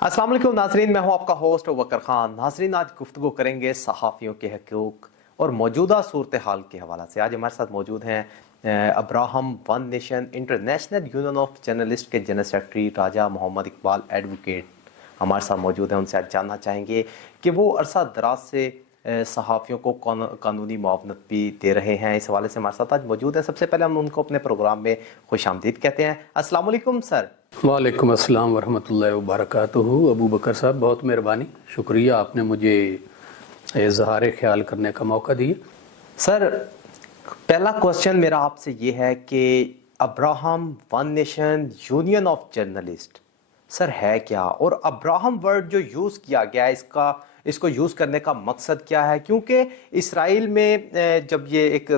अस्सलाम वालेकुम नाज़रीन, मैं हूं आपका होस्ट वकर खान। नाज़रीन, आज गुफ्तगू करेंगे सहाफ़ियों के हकूक़ और मौजूदा सूरत हाल के हवाले से। आज हमारे साथ मौजूद हैं Abraham one nation international union of journalist के जनरल सेक्रेटरी राजा मोहम्मद इकबाल एडवोकेट हमारे साथ मौजूद हैं। उनसे आज जानना चाहेंगे कि वो अरसा दराज से सहाफ़ियों को कानूनी मुआवनत भी दे रहे हैं। इस हवाले से हमारे साथ आज मौजूद हैं। सबसे पहले हम उनको अपने प्रोग्राम में खुशामदीद कहते हैं। अस्सलाम वालेकुम सर। वालेकुम अस्सलाम वरहमतुल्लाहि वबरकातुहू। अबू बकर साहब, बहुत मेहरबानी, शुक्रिया, आपने मुझे इज़हार ख्याल करने का मौका दिया। सर, पहला क्वेश्चन मेरा आपसे ये है कि Abraham one nation union of journalist sir है क्या, और अब्राहम वर्ड जो यूज़ किया गया है इसको यूज़ करने का मकसद क्या है? क्योंकि इसराइल में जब ये एक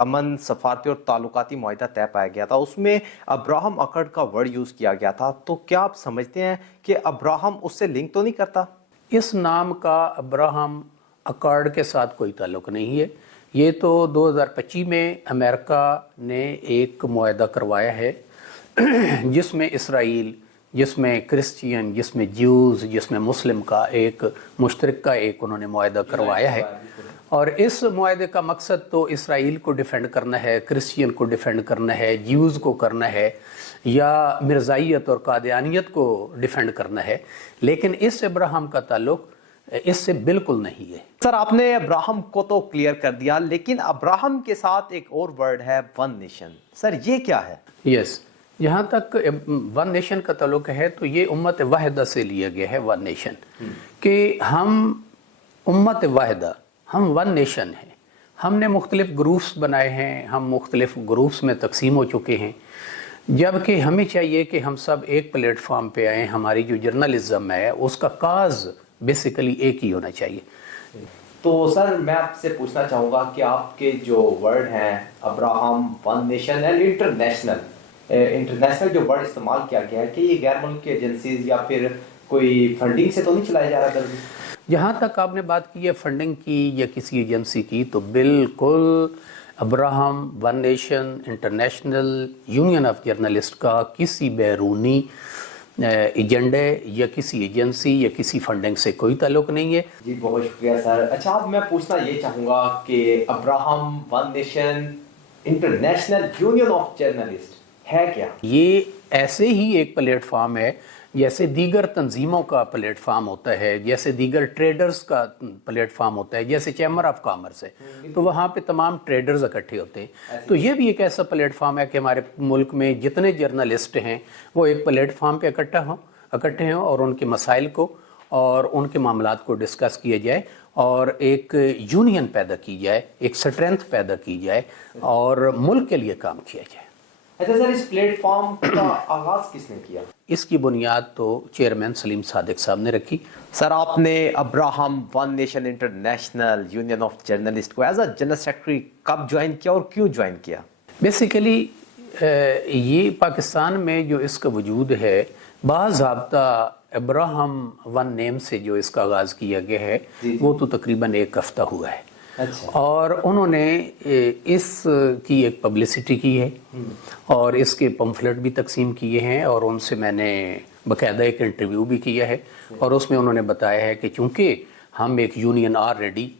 अमन सफारती और ताल्लुकाती मुआहिदा तय पाया गया था, उसमें अब्राहम अकॉर्ड का वर्ड यूज़ किया गया था। तो क्या आप समझते हैं कि अब्राहम उससे लिंक तो नहीं करता? इस नाम का अब्राहम अकॉर्ड के साथ कोई ताल्लुक़ नहीं है। ये तो 2025 में अमेरिका ने एक मुआहिदा करवाया है जिसमें इसराइल, जिसमें क्रिश्चियन, जिसमें ज्यूज़, जिसमें मुस्लिम का एक मुश्तरक का एक उन्होंने मुआहिदा करवाया है। और इस मुआहिदे का मकसद तो इसराइल को डिफेंड करना है, क्रिश्चियन को डिफेंड करना है, ज्यूज़ को करना है, या मिर्ज़ाइयत और कादियानियत को डिफेंड करना है। लेकिन इस अब्राहम का ताल्लुक़ इससे बिल्कुल नहीं है। सर, आपने अब्राहम को तो क्लियर कर दिया, लेकिन अब्राहम के साथ एक और वर्ड है वन नेशन। सर, ये क्या है? यस, जहाँ तक वन नेशन का ताल्लुक़ है तो ये उम्मत वाहिदा से लिया गया है वन नेशन, कि हम उम्मत वाहिदा, हम वन नेशन हैं। हमने मुख्तलिफ ग्रुप्स बनाए हैं, हम मुख्तलिफ ग्रुप्स में तकसीम हो चुके हैं, जबकि हमें चाहिए कि हम सब एक प्लेटफॉर्म पे आएँ। हमारी जो जर्नलिज्म है उसका काज बेसिकली एक ही होना चाहिए। तो सर, मैं आपसे पूछना चाहूँगा कि आपके जो वर्ड हैं Abraham one nation and international जो वर्ड इस्तेमाल किया गया है, कि ये गैर मुल्क की एजेंसीज या फिर कोई फंडिंग से तो नहीं चलाया जा रहा? जहाँ तक आपने बात की है फंडिंग की या किसी एजेंसी की, तो बिल्कुल Abraham one nation international union of journalist का किसी बैरूनी एजेंडे या किसी एजेंसी या किसी फंडिंग से कोई ताल्लुक़ नहीं है। जी, बहुत शुक्रिया सर। अच्छा, अब मैं पूछना ये चाहूँगा कि Abraham one nation international union of journalist है क्या? ये ऐसे ही एक प्लेटफॉर्म है जैसे दीगर तंजीमों का प्लेटफॉर्म होता है, जैसे दीगर ट्रेडर्स का प्लेटफॉर्म होता है, जैसे चैम्बर ऑफ कॉमर्स है तो वहाँ पे तमाम ट्रेडर्स इकट्ठे होते हैं। तो ये भी एक ऐसा प्लेटफॉर्म है कि हमारे मुल्क में जितने जर्नलिस्ट हैं वो एक प्लेटफॉर्म पे इकट्ठे हों और उनके मसाइल को और उनके मामलात को डिस्कस किया जाए और एक यूनियन पैदा की जाए, एक स्ट्रेंथ पैदा की जाए और मुल्क के लिए काम किया जाए। अच्छा सर, इस प्लेटफॉर्म का आगाज किसने किया? इसकी बुनियाद तो चेयरमैन सलीम सादिक साहब ने रखी। सर, आपने Abraham one nation international union of journalist को एज अ जनरल सेक्रेटरी कब ज्वाइन किया और क्यों ज्वाइन किया? बेसिकली ये पाकिस्तान में जो इसका वजूद है, बाज़ाब्ता अब्राहम वन नेम से जो इसका आगाज़ किया गया है वो तो तकरीबन एक हफ़्ता हुआ है। अच्छा। और उन्होंने इसकी एक पब्लिसिटी की है और इसके पम्फलेट भी तकसीम किए हैं और उनसे मैंने बाकायदा एक इंटरव्यू भी किया है और उसमें उन्होंने बताया है कि चूँकि हम एक यूनियन ऑलरेडी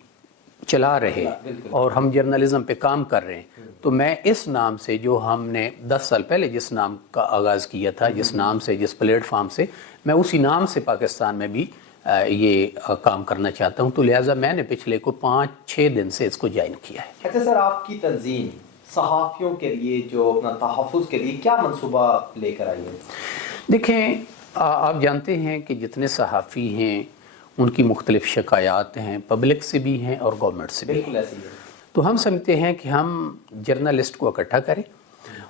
चला रहे और हम जर्नलिज्म पे काम कर रहे हैं, तो मैं इस नाम से, जो हमने 10 साल पहले जिस नाम का आगाज़ किया था, जिस नाम से, जिस प्लेटफॉर्म से, मैं उसी नाम से पाकिस्तान में भी ये काम करना चाहता हूं। तो लिहाजा मैंने पिछले को 5-6 दिन से इसको ज्वाइन किया है। अच्छा सर, आपकी तंजीम सहाफ़ियों के लिए जो अपना तहफ़्फ़ुज़ के लिए क्या मंसूबा लेकर आई है? देखें, आप जानते हैं कि जितने सहाफ़ी हैं उनकी मुख्तलिफ शिकायत हैं, पब्लिक से भी हैं और गवर्नमेंट से भी। बिल्कुल ऐसी है। तो हम समझते हैं कि हम जर्नलिस्ट को इकट्ठा करें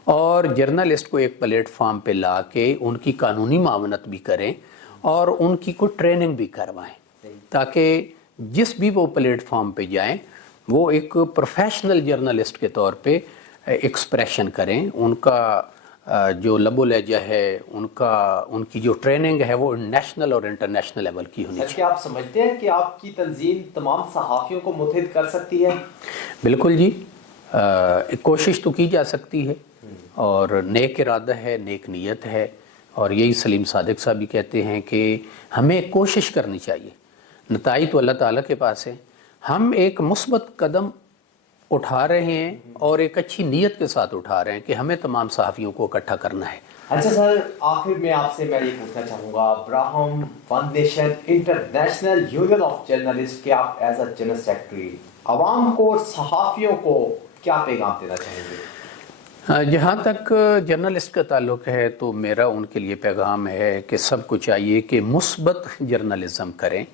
और जर्नलिस्ट को एक प्लेटफॉर्म पे ला के उनकी कानूनी मावनत भी करें और उनकी को ट्रेनिंग भी करवाएं, ताकि जिस भी वो प्लेटफॉर्म पे जाएं वो एक प्रोफेशनल जर्नलिस्ट के तौर पे एक्सप्रेशन करें। उनका जो लबो लहजा है, उनकी जो ट्रेनिंग है वो नेशनल और इंटरनेशनल लेवल की होनी चाहिए। क्या आप समझते हैं कि आपकी तंजीम तमाम सहाफ़ियों को मुत्तहिद कर सकती है? बिल्कुल जी, कोशिश तो की जा सकती है और नेक इरादा है, नेक नीयत है اور یہی سلیم صادق صاحب بھی کہتے ہیں کہ ہمیں کوشش کرنی چاہیے، نتائج تو اللہ تعالیٰ کے پاس ہے، ہم ایک مثبت قدم اٹھا رہے ہیں اور ایک اچھی نیت کے ساتھ اٹھا رہے ہیں کہ ہمیں تمام صحافیوں کو اکٹھا کرنا ہے۔ اچھا سر، آخر میں آپ سے میں یہ پوچھنا چاہوں گا، Abraham one nation international union of journalist کے آپ ایز اے جنرل سیکرٹری عوام کو اور صحافیوں کو کیا پیغام دینا چاہیں گے؟ جہاں تک جرنلسٹ کا تعلق ہے تو میرا ان کے لیے پیغام ہے کہ سب کو چاہیے کہ مثبت جرنلزم کریں،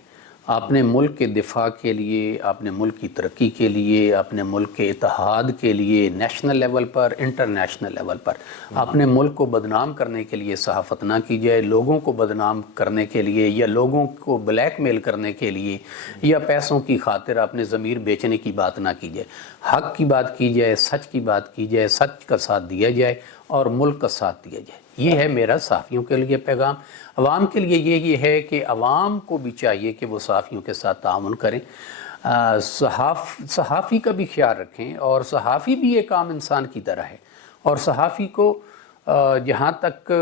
اپنے ملک کے دفاع کے لیے، اپنے ملک کی ترقی کے لیے، اپنے ملک کے اتحاد کے لیے، نیشنل لیول پر، انٹرنیشنل لیول پر اپنے ملک کو بدنام کرنے کے لیے صحافت نہ کی جائے، لوگوں کو بدنام کرنے کے لیے یا لوگوں کو بلیک میل کرنے کے لیے یا پیسوں کی خاطر اپنے ضمیر بیچنے کی بات نہ کی جائے، حق کی بات کی جائے، سچ کی بات کی جائے، سچ کا ساتھ دیا جائے اور ملک کا ساتھ دیا جائے۔ یہ ہے میرا صحافیوں کے لیے پیغام۔ عوام کے لیے یہ ہے کہ عوام کو بھی چاہیے کہ وہ صحافیوں کے ساتھ تعاون کریں، صحافی کا بھی خیال رکھیں، اور صحافی بھی ایک عام انسان کی طرح ہے، اور صحافی کو جہاں تک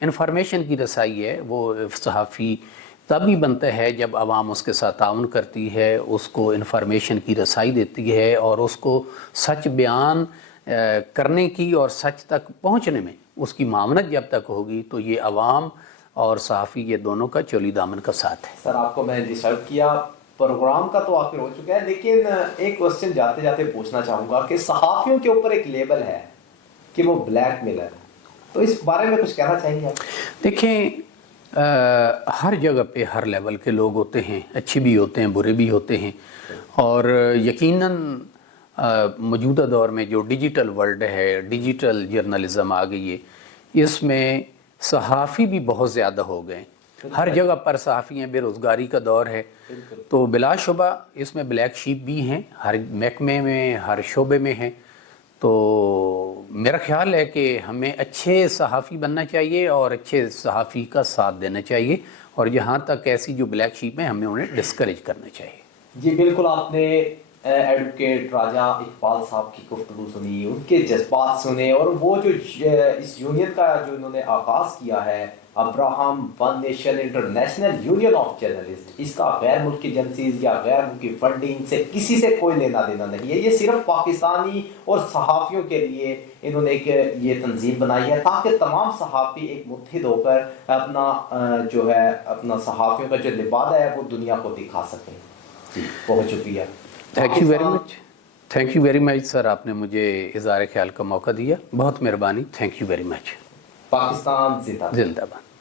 انفارمیشن کی رسائی ہے وہ صحافی تب ہی بنتا ہے جب عوام اس کے ساتھ تعاون کرتی ہے، اس کو انفارمیشن کی رسائی دیتی ہے اور اس کو سچ بیان کرنے کی اور سچ تک پہنچنے میں اس کی معاونت جب تک ہوگی تو یہ عوام اور صحافی یہ دونوں کا چولی دامن کا ساتھ ہے۔ سر آپ کو میں نے ڈسٹرب کیا، پروگرام کا تو آخر ہو چکا ہے، لیکن ایک کوسچن جاتے جاتے پوچھنا چاہوں گا کہ صحافیوں کے اوپر ایک لیبل ہے کہ وہ بلیک میلر، تو اس بارے میں کچھ کہنا چاہیں گے آپ؟ دیکھیں، ہر جگہ پہ ہر لیول کے لوگ ہوتے ہیں، اچھے بھی ہوتے ہیں، برے بھی ہوتے ہیں، اور یقیناً موجودہ دور میں جو ڈیجیٹل ورلڈ ہے، ڈیجیٹل جرنلزم آ گئی ہے، اس میں صحافی بھی بہت زیادہ ہو گئے، ہر جگہ پر صحافی ہیں، بے روزگاری کا دور ہے، تو بلا شبہ اس میں بلیک شیپ بھی ہیں، ہر محکمے میں، ہر شعبے میں ہیں۔ تو میرا خیال ہے کہ ہمیں اچھے صحافی بننا چاہیے اور اچھے صحافی کا ساتھ دینا چاہیے، اور جہاں تک ایسی جو بلیک شیپ ہیں ہمیں انہیں ڈسکریج کرنا چاہیے۔ جی بالکل، آپ نے ایڈوکیٹ راجہ اقبال صاحب کی گفتگو سنی، ان کے جذبات سنے، اور وہ جو اس یونین کا جو انہوں نے آغاز کیا ہے، Abraham one nation international union of journalist, اس کا غیر ملکی ایجنسیز یا غیر ملکی فنڈنگ سے کسی سے کوئی لینا دینا نہیں ہے، یہ صرف پاکستانی اور صحافیوں کے لیے انہوں نے ایک یہ تنظیم بنائی ہے تاکہ تمام صحافی ایک متحد ہو کر اپنا جو ہے اپنا صحافیوں کا جو لبادہ ہے وہ دنیا کو دکھا سکیں۔ جی بہت شکریہ، thank you very much, thank you very much sir, آپ نے مجھے اظہار خیال کا موقع دیا، بہت مہربانی، تھینک یو ویری مچ۔ پاکستان زندہ باد۔ زندہ باد۔